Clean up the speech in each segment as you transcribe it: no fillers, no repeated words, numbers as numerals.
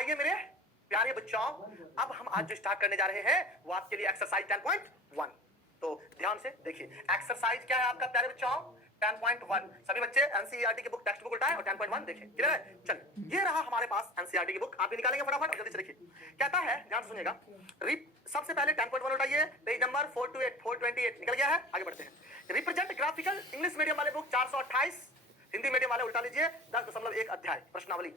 आइए मेरे प्यारे बच्चों, अब हम आज जो स्टार्ट करने जा रहे हैं वो आपके लिए एक्सरसाइज 10.1। तो ध्यान से देखिए, एक्सरसाइज क्या है आपका प्यारे बच्चों? 10.1। सभी बच्चे एनसीईआरटी की बुक टेक्स्ट बुक उठाएं और 10.1 देखें। क्लियर है? चलिए, ये रहा हमारे पास एनसीईआरटी की बुक। आप भी निकालेंगे फटाफट, जल्दी से देखिए। कहता है, ध्यान सुनिएगा, सबसे पहले 10.1 उठाइए, पेज नंबर 428 निकल गया है। आगे बढ़ते हैं। रिप्रेजेंट ग्राफिकल, इंग्लिश मीडियम वाले बुक 428, हिंदी मीडियम वाले उल्टा लीजिए 10.1 अध्याय प्रश्नावली।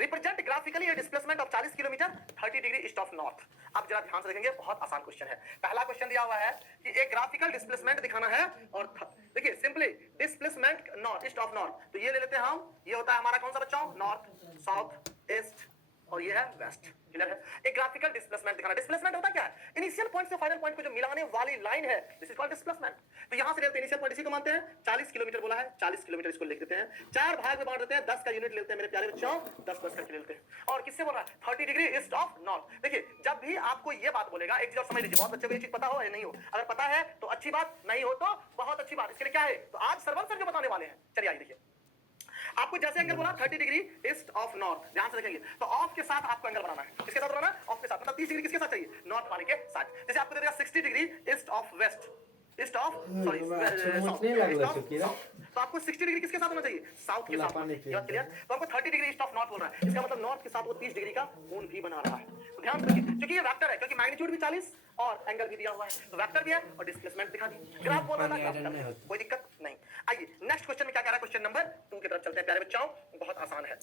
Represent graphically displacement of 40 kilometre 30 degree east of north. अब जरा ध्यान से देखेंगे, बहुत आसान क्वेश्चन है। पहला क्वेश्चन दिया हुआ है कि एक ग्राफिकल डिस्प्लेसमेंट दिखाना है और देखिए simply displacement north east of north, तो ये ले लेते हैं हम। ये होता है हमारा कौन सा बच्चों? नॉर्थ, साउथ, ईस्ट और ये है वेस्ट। क्लियर है? एक ग्राफिकल डिस्प्लेसमेंट दिखाना। डिस्प्लेसमेंट होता क्या है? इनिशियल पॉइंट से फाइनल पॉइंट को जो मिलाने वाली लाइन है, दिस इज कॉल्ड डिस्प्लेसमेंट। तो यहां से लेते हैं इनिशियल पॉइंट, इसी को मानते हैं 40 किलोमीटर बोला है, 40 किलोमीटर इसको लिख देते हैं। चार भाग में बांट देते हैं, 10 का यूनिट लेते हैं मेरे प्यारे बच्चों, 10 करके लेते हैं। और किससे बोल रहा है? 30 डिग्री ईस्ट ऑफ नॉर्थ। देखिए, जब भी आपको ये बात बोलेगा, एक चीज और समझ लीजिए, बहुत बच्चों को ये चीज पता हो या नहीं हो। अगर पता है तो अच्छी बात, नहीं हो तो बहुत अच्छी बात। इसके लिए क्या है, तो आज सरवन सर जो बताने वाले हैं। चलिए आइए देखिए, आपको जैसे एंगल बोला 30 डिग्री ईस्ट ऑफ नॉर्थ, ध्यान से देखेंगे, तो ऑफ के साथ आपको एंगल बनाना है। किसके साथ बनाना है? ऑफ के साथ। मतलब 30 डिग्री किसके साथ चाहिए? नॉर्थ वाले के साथ। जैसे आपको दे देगा 60 degree east of west, east of sorry तो आपको 60 डिग्री किसके साथ होना चाहिए? साउथ के साथ। क्लियर? तो आपको 30 डिग्री ईस्ट ऑफ नॉर्थ बोल रहा है, इसका मतलब नॉर्थ के साथ वो 30 डिग्री का कोण भी बना रहा है। तो ध्यान रखिए, क्योंकि ये वेक्टर है, क्योंकि मैग्नीट्यूड भी 40 और एंगल भी दिया हुआ है, तो वेक्टर भी है और डिस्प्लेसमेंट दिखा दी। ग्राफ बोल रहा है, कोई दिक्कत नहीं। आइए नेक्स्ट क्वेश्चन में क्या कह रहा है, क्वेश्चन नंबर 2 की तरफ चलते हैं प्यारे बच्चों। बहुत आसान है।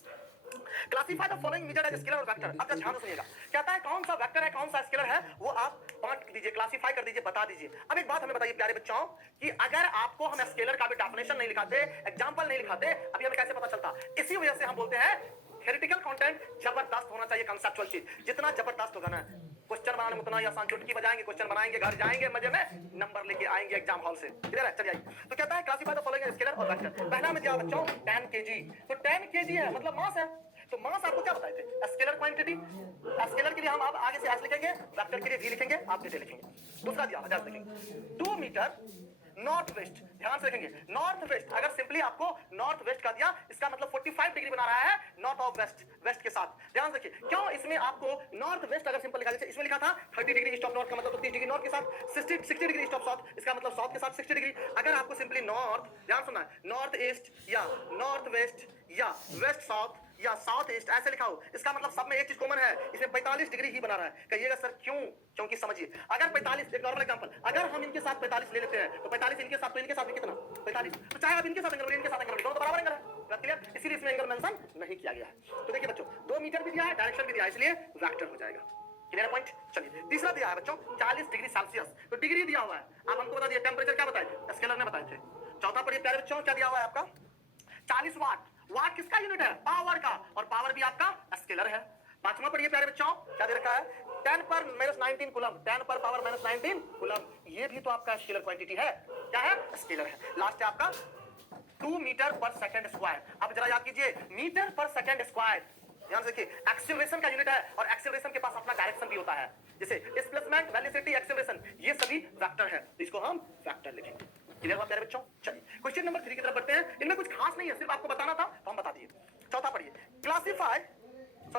Classify the following measured as scalar और वेक्टर। अब ध्यान से सुनिएगा, कहता है कौन सा वेक्टर है कौन सा स्केलर है, वो आप बांट दीजिए, क्लासिफाई कर दीजिए, बता दीजिए। अब एक बात हमें बताइए प्यारे बच्चों, कि अगर आपको हम स्केलर का भी डेफिनेशन नहीं लिखाते, एग्जांपल नहीं लिखाते, अभी हमें कैसे पता चलता? इसी वजह से हम बोलते हैं थ्योरेटिकल कंटेंट जबरदस्त होना चाहिए, कंसेप्चुअल चीज जितना जबरदस्त होगा ना, क्वेश्चन बनाने में उतना ही आसान। चुटकी बजाएंगे, क्वेश्चन बनाएंगे, घर जाएंगे, मजे में नंबर लेके आएंगे एग्जाम हॉल से। क्लियर है? चलिए आइए। तो कहता है क्लासिफाई द फॉलोइंग स्केलर और वेक्टर। पहला में दिया बच्चों 10 केजी, तो 10 केजी है मतलब मास है। तो मास आपको क्या बताए थे? Scalar quantity. स्केलर के लिए हम अब आगे से एस लिखेंगे, वेक्टर के लिए वी लिखेंगे, आप नीचे लिखेंगे। दूसरा दिया जरा देखेंगे 2 मीटर नॉर्थ वेस्ट। ध्यान से देखेंगे, नॉर्थ वेस्ट, अगर सिंपली आपको नॉर्थ वेस्ट का दिया, इसका मतलब 45 डिग्री बना रहा है नॉर्थ ऑफ वेस्ट, वेस्ट के साथ। ध्यान से देखिए, क्यों इसमें आपको नॉर्थ वेस्ट अगर सिंपल लिखा, जैसे इसमें लिखा था 30 डिग्री ईस्ट ऑफ नॉर्थ का मतलब तो 30 डिग्री नॉर्थ के साथ, 60 डिग्री ईस्ट ऑफ साउथ, इसका मतलब साउथ के साथ 60 डिग्री। अगर आपको सिंपली नॉर्थ, ध्यान सुनना है, नॉर्थ ईस्ट या नॉर्थ वेस्ट या वेस्ट साउथ या साउथ ईस्ट ऐसे लिखा हो, इसका मतलब सब में एक चीज कॉमन है, इसमें 45 डिग्री ही बना रहा है। कहिएगा सर क्यों? क्योंकि समझिए, अगर 45, एक नॉर्मल एग्जांपल, अगर हम इनके साथ 45 ले लेते हैं, तो 45 इनके साथ, तो इनके साथ भी कितना? 45। तो चाहे आप इनके साथ एंगल, इनके साथ एंगल, दोनों तो बराबर एंगल है। क्लियर? इसीलिए इसमें एंगल मेंशन नहीं किया गया है। तो देखिए बच्चों, 2 मीटर भी दिया है, डायरेक्शन भी दिया है, इसलिए वेक्टर हो जाएगा। Clear point? चलिए तीसरा दिया है बच्चों 40 डिग्री सेल्सियस, तो डिग्री दिया हुआ है। आप हमको बता दिए टेंपरेचर क्या बताए थे? स्केलर ने बताए थे। चौथा पढ़िए प्यारे बच्चों, क्या दिया हुआ है आपका? 40 वाट। वाट किसका यूनिट है? पावर का, और पावर भी आपका स्केलर है। पांचवा पढ़िए प्यारे बच्चों, क्या दे रखा है? 10 पर -19 कूलम, 10 पर पावर -19 कूलम, ये भी तो आपका स्केलर क्वांटिटी है। क्या है? स्केलर है। लास्ट है आपका 2 मीटर पर सेकंड स्क्वायर। अब जरा याद कीजिए, मीटर पर सेकंड स्क्वायर, ध्यान से देखिए, एक्सीलरेशन का यूनिट है और एक्सीलरेशन के पास अपना डायरेक्शन भी होता है, जैसे डिस्प्लेसमेंट, वेलोसिटी, एक्सीलरेशन, ये सभी वेक्टर है, तो इसको हम वेक्टर लिखेंगे। क्लियर हुआ प्यारे बच्चों? चलिए क्वेश्चन नंबर 3 की तरफ बढ़ते हैं। इनमें कुछ खास नहीं है, सिर्फ आपको बताना था तो हम बता दिए। चौथा पढ़िए,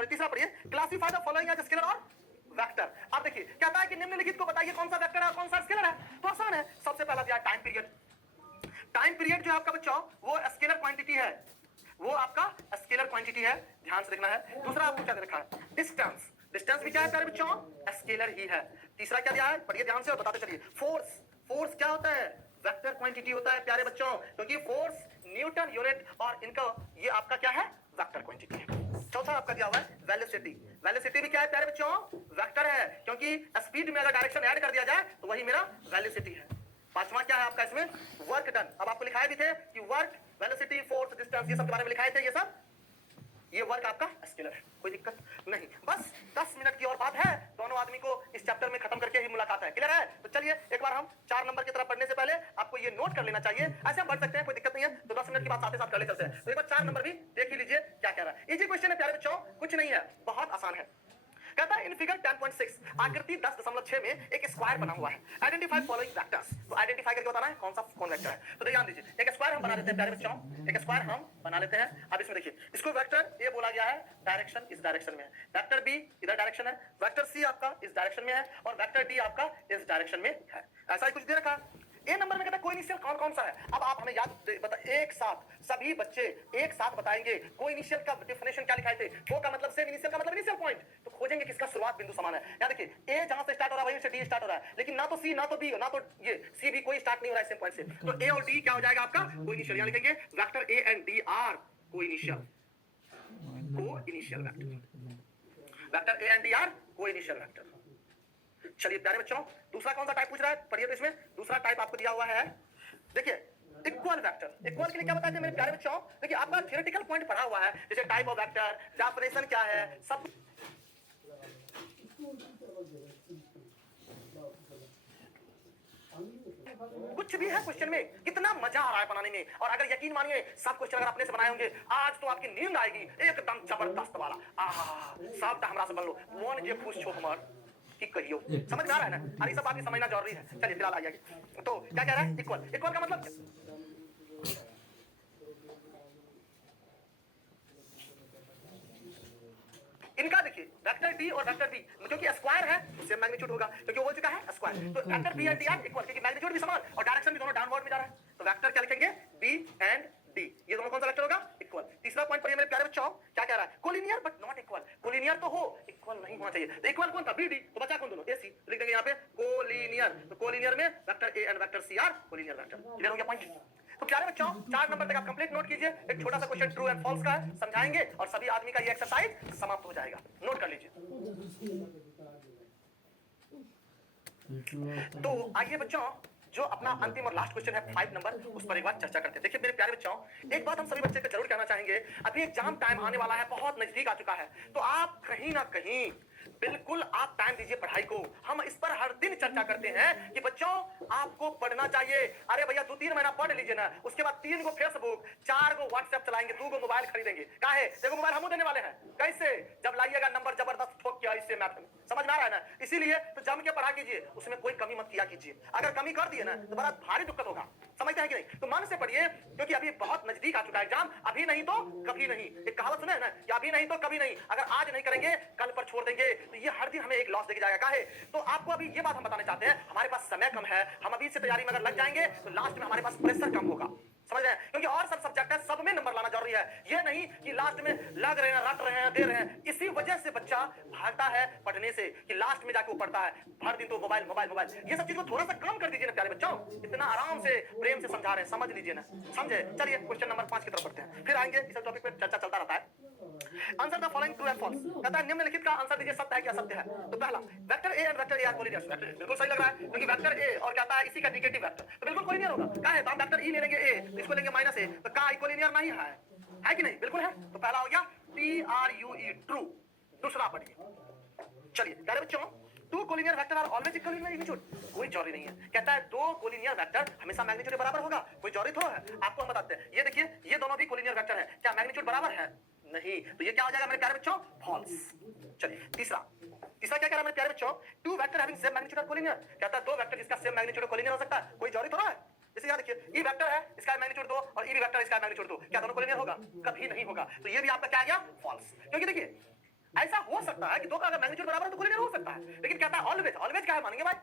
तीसरा पढ़िए, classify the following as scalar और वेक्टर। अब देखिए कहता है कि निम्नलिखित को बताइए कौन सा वेक्टर है और कौन सा स्केलर है। तो आसान है, सबसे पहला दिया टाइम पीरियड। टाइम पीरियड जो है आपका बच्चों, वो स्केलर क्वांटिटी है, वो आपका स्केलर क्वांटिटी है, ध्यान से देखना है। दूसरा आपको क्या दे रखा है? डिस्टेंस। डिस्टेंस भी क्या है प्यारे बच्चों? स्केलर ही है। तीसरा क्या दिया है? पढ़िए ध्यान से और बताते चलिए। फोर्स। फोर्स क्या होता है? वेक्टर क्वांटिटी होता है प्यारे बच्चों, क्योंकि फोर्स न्यूटन यूनिट और इनका ये आपका क्या है? वेक्टर क्वांटिटी है। चौथा आपका दिया हुआ है वेलोसिटी। वेलोसिटी भी क्या है प्यारे बच्चों? वेक्टर है, क्योंकि स्पीड में अगर डायरेक्शन ऐड कर दिया जाए तो वही मेरा वेलोसिटी है। पांचवा क्या है आपका इसमें? Work done. अब आपको लिखाए भी थे कि वर्क, वेलोसिटी, फोर्स, डिस्टेंस, ये सब के बारे में लिखाए थे, ये सब ये वर्क आपका स्केलर है, कोई दिक्कत नहीं। बस 10 मिनट की और बात है, दोनों आदमी को इस चैप्टर में खत्म करके ही मुलाकात है। क्लियर है? तो चलिए एक बार हम 4 नंबर की तरफ पढ़ने से पहले आपको ये नोट कर लेना चाहिए। ऐसे हम बढ़ सकते हैं, कोई दिक्कत नहीं है, तो 10 मिनट की बात साथ ही साथ कर ले चलते हैं। तो एक बार 4 नंबर भी देख ही लीजिए क्या कह रहा है। इजी क्वेश्चन है प्यारे बच्चों, कुछ नहीं है, बहुत आसान है। कहता है इन फिगर 10.6 आकृति 10.6 में एक स्क्वायर बना हुआ है। Identify following vectors. तो आइडेंटिफाई करके बताना है कौन सा कौन वेक्टर है। तो ध्यान दीजिए, एक स्क्वायर हम बना लेते हैं प्यारे बच्चों, एक स्क्वायर हम बना लेते हैं। अब इसमें देखिए, इसको वेक्टर ए बोला गया है, डायरेक्शन इस डायरेक्शन में है, वेक्टर बी इधर डायरेक्शन है, वेक्टर सी आपका इस डायरेक्शन में है और वेक्टर डी आपका इस डायरेक्शन में है। ऐसा ही कुछ दे रखा है। ए नंबर में कहता है कोइनिशियल कौन कौन सा है। अब आप हमें याद बता, एक साथ सभी बच्चे एक साथ बताएंगे कोइनिशियल का डेफिनेशन क्या लिखाए थे। को का मतलब सेम, इनिशियल का मतलब इनिशियल पॉइंट। तो खोजेंगे किसका शुरुआत बिंदु समान है। यहां देखिए, ए जहां से स्टार्ट हो रहा है वहीं से डी स्टार्ट हो रहा है, लेकिन ना तो सी ना तो बी ना तो ये सी भी कोई स्टार्ट नहीं हो रहा है सेम पॉइंट से। तो ए और डी क्या हो जाएगा आपका कोइनिशियल। यहां लिखेंगे vector A and D R coinitial, coinitial vector, vector A and D R coinitial vector. चलिए प्यारे बच्चों, दूसरा कौन सा टाइप पूछ रहा है पढ़िए। तो इसमें दूसरा टाइप आपको दिया हुआ है, देखिए इक्वल वेक्टर। इक्वल के लिए क्या बताते हैं मेरे प्यारे बच्चों, देखिए आपका थियोरेटिकल पॉइंट पढ़ा हुआ है, जैसे टाइप ऑफ वेक्टर, डेफिनेशन क्या है, सब कुछ भी है क्वेश्चन में। कितना मजा आ रहा है बनाने में। और अगर यकीन मानिए सब क्वेश्चन अगर अपने से बनाए होंगे आज तो आपकी नींद आएगी एकदम जबरदस्त वाला। सब हमरा से बन लो मोन जे खुश छो हमर की कहियो। समझ में आ रहा है ना। अरे सब बात समझना जरूरी है। चलिए फिलहाल आइए। तो क्या कह रहा है इक्वल। इक्वल का मतलब इनका देखिए वेक्टर डी और वेक्टर बी क्योंकि स्क्वायर है सेम मैग्नीट्यूड होगा, क्योंकि वो बोल चुका है स्क्वायर। तो vector B and D are equal, क्योंकि मैग्नीट्यूड भी समान और डायरेक्शन भी दोनों डाउनवर्ड में जा रहा है। तो वेक्टर क्या लिखेंगे बी एंड डी, ये दोनों कौन सा वेक्टर होगा इक्वल। तीसरा पॉइंट पढ़िए मेरे प्यारे बच्चों, क्या कह रहा है collinear but not equal. Collinear तो हो, इक्वल नहीं होना चाहिए। तो इक्वल कौन था बी डी, तो बचा कौन दोनों ए सी। लिख देंगे यहाँ पे कोलिनियर। तो कोलिनियर में vector A and vector C are collinear vector. Clear हो गया पॉइंट। तो प्यारे बच्चों 4 नंबर तक आप कंप्लीट नोट कीजिए। एक छोटा सा क्वेश्चन ट्रू एंड फॉल्स का है, समझाएंगे और सभी आदमी का ये एक्सरसाइज समाप्त हो जाएगा। नोट कर लीजिए। तो आइए बच्चों, जो अपना अंतिम और लास्ट क्वेश्चन है 5 नंबर, उस पर एक बार चर्चा करते हैं। देखिए मेरे प्यारे बच्चों, एक बात हम सभी बच्चे को जरूर कहना चाहेंगे, अभी एग्जाम टाइम आने वाला है, बहुत नजदीक आ चुका है। तो आप कहीं ना कहीं बिल्कुल आप टाइम दीजिए पढ़ाई को। हम इस पर हर दिन चर्चा करते हैं कि बच्चों आपको पढ़ना चाहिए। अरे भैया 2-3 महीना पढ़ लीजिए ना, उसके बाद 3 गो फेसबुक, 4 गो व्हाट्सएप चलाएंगे, 2 गो मोबाइल खरीदेंगे। काहे? देखो मोबाइल हम देने वाले हैं। कैसे? जब लाइएगा नंबर जबरदस्त ठोक के इससे मैथ में। समझ में आ रहा है ना। इसीलिए तो जम के पढ़ा कीजिए, उसमें कोई कमी मत किया कीजिए। अगर कमी कर दिए ना तो बड़ा भारी दिक्कत होगा। समझते हैं कि नहीं? तो मन से पढ़िए, क्योंकि अभी बहुत नजदीक आ चुका है एग्जाम। अभी नहीं तो कभी नहीं, एक कहावत सुने ना कि अभी नहीं तो कभी नहीं। अगर आज नहीं करेंगे कल पर छोड़ देंगे तो ये हर दिन हमें एक लॉस देके जाएगा। काहे? तो आपको अभी ये बात हम बताना चाहते हैं, हमारे पास समय कम है, हम अभी से तैयारी में अगर लग जाएंगे तो लास्ट में हमारे पास प्रेशर कम होगा। समझ रहे हैं? क्योंकि और सब सब्जेक्ट है, सब में नंबर लाना जरूरी है। ये नहीं कि लास्ट में लग रहे हैं, रट रहे हैं, दे रहे हैं। इसी वजह से बच्चा भागता है पढ़ने से कि लास्ट में जाके वो पढ़ता है। हर दिन तो मोबाइल मोबाइल मोबाइल। ये सब चीज को थोड़ा सा कम कर दीजिए ना प्यारे बच्चों। इतना आराम से प्रेम से समझा रहे हैं, समझ लीजिए ना। समझे? चलिए क्वेश्चन नंबर 5 की तरफ बढ़ते हैं, फिर आएंगे। इस टॉपिक पे चर्चा चलता रहता है। Answer the following true and false. कहता है निम्नलिखित का आंसर दीजिए, सत्य है क्या असत्य है। तो पहला vector A and vector A R collinear. बिल्कुल सही लग रहा है, क्योंकि वेक्टर ए और कहता है इसी का नेगेटिव वेक्टर, तो बिल्कुल कोलिनियर होगा। क्या है? तो हम वेक्टर ई ले लेंगे ए, तो इसको लेंगे माइनस ए, तो का कोलिनियर नहीं है कि नहीं? बिल्कुल है। तो पहला हो गया T R U E true. दूसरा पढ़िए, चलिए प्यारे बच्चों, 2 collinear vector are always equal in magnitude. कोई जरूरी नहीं है। कहता है 2 कोलिनियर वेक्टर हमेशा मैग्नीट्यूड बराबर होगा। कोई जरूरी थोड़ा है। आपको हम बताते हैं, ये देखिए ये दोनों भी कोलिनियर वेक्टर है, क्या मैग्नीट्यूड बराबर है? नहीं। तो ये क्या हो जाएगा मेरे प्यारे बच्चों? फॉल्स। चलिए तीसरा क्या कह रहा है मेरे प्यारे बच्चों? 2 vector having same magnitude are collinear. कहता है 2 वेक्टर जिसका सेम मैग्नीट्यूड कोलिनियर हो सकता है। कोई जरूरी थोड़ा है। जैसे यहाँ देखिए ई वेक्टर है, इसका मैग्नीट्यूड 2 और ई वेक्टर इसका मैग्नीट्यूड 2, क्या दोनों कोलिनियर होगा? कभी नहीं होगा। तो ये भी आपका क्या आ गया? फॉल्स। क्योंकि देखिए ऐसा हो सकता है कि 2 का अगर मैग्नीट्यूड बराबर है तो कोलिनियर हो सकता है, लेकिन कहता है ऑलवेज। ऑलवेज क्या है मानेंगे भाई?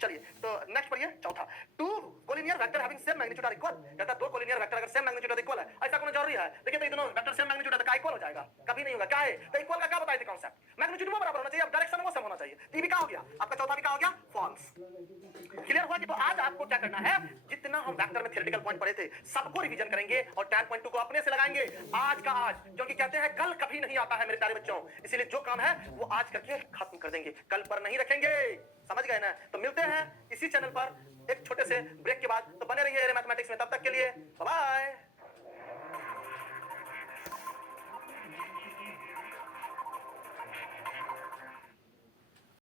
चलिए तो नेक्स्ट पढ़िए, चौथा 2 collinear vector having same magnitude are equal. कहता है 2 कोलिनियर वेक्टर अगर सेम मैग्नीट्यूड आर इक्वल है, ऐसा कोई जरूरी है। देखिए तो ये दोनों वेक्टर सेम मैग्नीट्यूड है तो का इक्वल हो जाएगा? कभी नहीं होगा। क्या है? तो इक्वल का क्या बताए थे कांसेप्ट? मैग्नीट्यूड वो बराबर होना चाहिए, अब डायरेक्शन वो सेम होना चाहिए। तो ये भी क्या हो गया आपका? चौथा भी क्या हो गया? फॉल्स। क्लियर हुआ कि तो आज आपको क्या करना है, जितना हम वेक्टर में थ्योरेटिकल पॉइंट पढ़े थे सबको रिवीजन करेंगे और 10.2 को अपने से लगाएंगे आज का आज, क्योंकि कहते हैं कल कभी नहीं आता है मेरे प्यारे बच्चों। इसीलिए जो काम है वो आज करके खत्म कर देंगे, कल पर नहीं रखेंगे। समझ गए ना? तो मिलते हैं इसी चैनल पर एक छोटे से ब्रेक के बाद। तो बने रहिए मैथमेटिक्स में, तब तक के लिए बाय बाय।